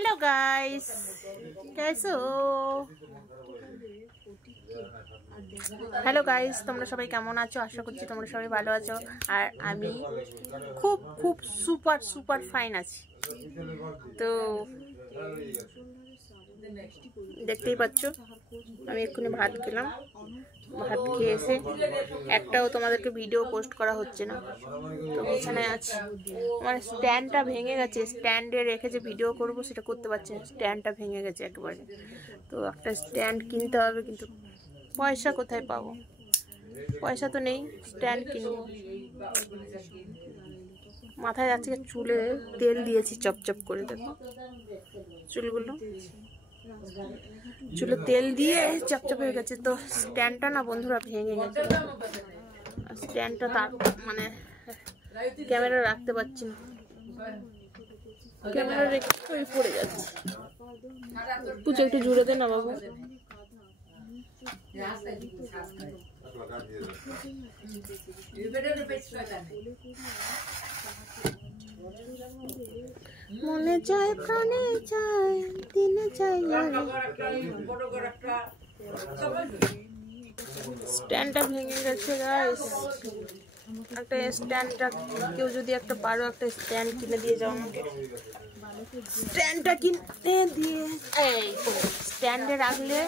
Hello guys, कैसे हो? Hello guys, তোমরা সবাই কেমন আছো? আশা করছি তোমরা সবাই ভালো আছো। আর আমি খুব খুব সুপার সুপার ফাইন আছি। তো দেখতেই পাচ্ছ, আমি এক্ষুনি ভাত খেলাম। ভাত খেয়ে এসে একটাও তোমাদেরকে ভিডিও পোস্ট করা হচ্ছে না, তো বিছানায় আছি। আমার স্ট্যান্ডটা ভেঙে গেছে, স্ট্যান্ডে রেখে যে ভিডিও করব সেটা করতে পারছি না, স্ট্যান্ডটা ভেঙে গেছে একবারে। তো একটা স্ট্যান্ড কিনতে হবে, কিন্তু পয়সা কোথায় পাবো? পয়সা তো নেই, স্ট্যান্ড কিনবো। মাথায় আজকে চুলে তেল দিয়েছি চপচপ করে, দেখো চুলগুলো, চুলে তেল দিয়ে চপচপ হয়ে গেছে। তো স্ট্যান্ডটা না বন্ধুরা ভেঙে গেছে, স্ট্যান্ডটা তার মানে ক্যামেরা রাখতে পারছি না, ক্যামেরা রেখে পড়ে যাচ্ছে। পুজো একটু জুড়ে দে না বাবু। মনে চায়, প্রাণে চায়, দিনে চাই। স্ট্যান্ডটা ভেঙে গেছে গাইস। একটা স্ট্যান্ডটা কেউ যদি একটা পারো, একটা স্ট্যান্ড কিনে দিয়ে যাও আমাকে। স্ট্যান্ডটা কিনে দিয়ে এই স্ট্যান্ডে রাখলে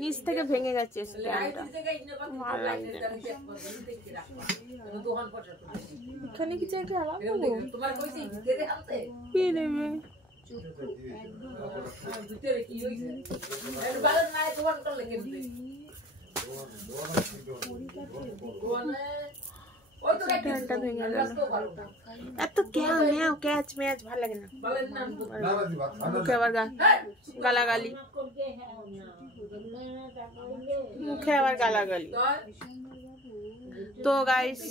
নিচ থেকে ভেঙে গেছে স্ট্যান্ডটা। এখানে কিছু একটা কি দেবে? এত ক্যাচ ম্যাচ ভালো লাগে না, মুখে আবার গালাগালি, মুখে আবার গালাগালি। তো গাইস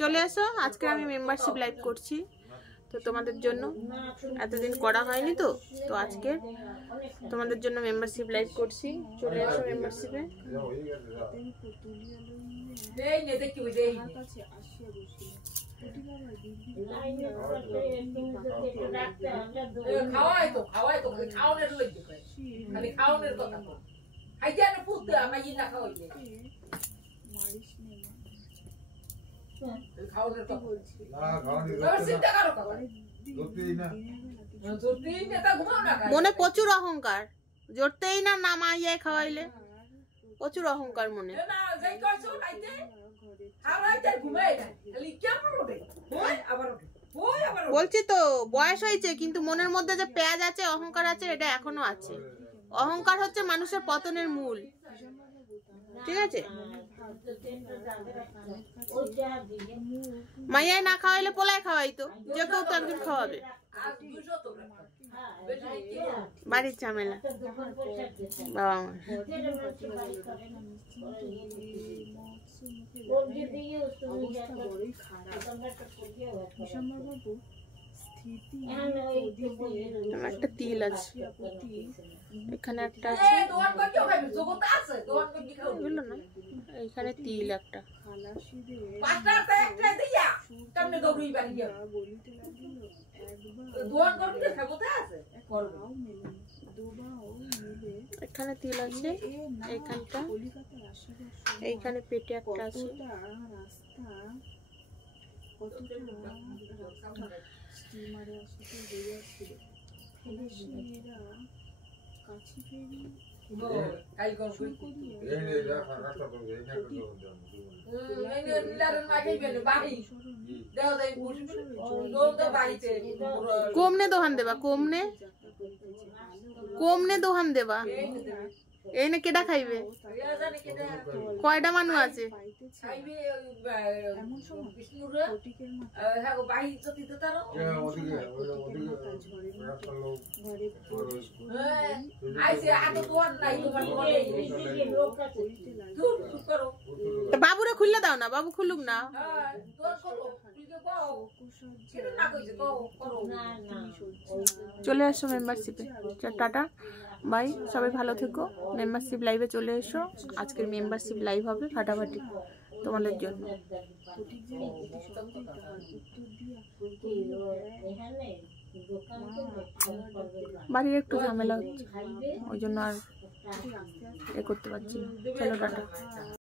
চলে এসো, আজকে আমি মেম্বারশিপ লাইভ করছি তো তোমাদের জন্য। এতদিন করা হয়নি তো আজকে তোমাদের জন্য মেম্বারশিপ লাইভ করছি। চলে এসো মেম্বারশিপে। মনে প্রচুর অহংকার, জড়তেই না নামাইয়া খাওয়াইলে, প্রচুর অহংকার মনে। বলছি তো বয়স হয়েছে, কিন্তু মনের মধ্যে যে পেঁয়াজ আছে, অহংকার আছে, এটা এখনো আছে। অহংকার হচ্ছে মানুষের পতনের মূল, ঠিক আছে? মাইয়ায় না খাওয়াইলে পোলায় খাওয়াইতো, যে কেউ তো একদিন খাওয়াবে। বাড়ির ঝামেলা বাবা আমার। একটা তিল আছে এখানে, একটা আছে বুঝলো না, এইখানে তিল একটা। এখানে তিল আছে, এইখানটা, এইখানে পেটে একটা আছে। কমনে দোহান দেবা, কমনে দোহান দেবা। এই না কেডা খাইবে? কয়টা মানুষ আছে? বাবুরে খুললে দাও না, বাবু খুলুক না। চলে আসো মেম্বারশিপে। টাটা বাই, সবাই ভালো থেকো। মেম্বারশিপ লাইভে চলে এসো, আজকের মেম্বারশিপ লাইভ হবে ফাটাফাটি তোমাদের জন্য। বাড়ির একটু ঝামেলা হচ্ছে, ওই জন্য আর এ করতে পারছি না। চলো টাটা।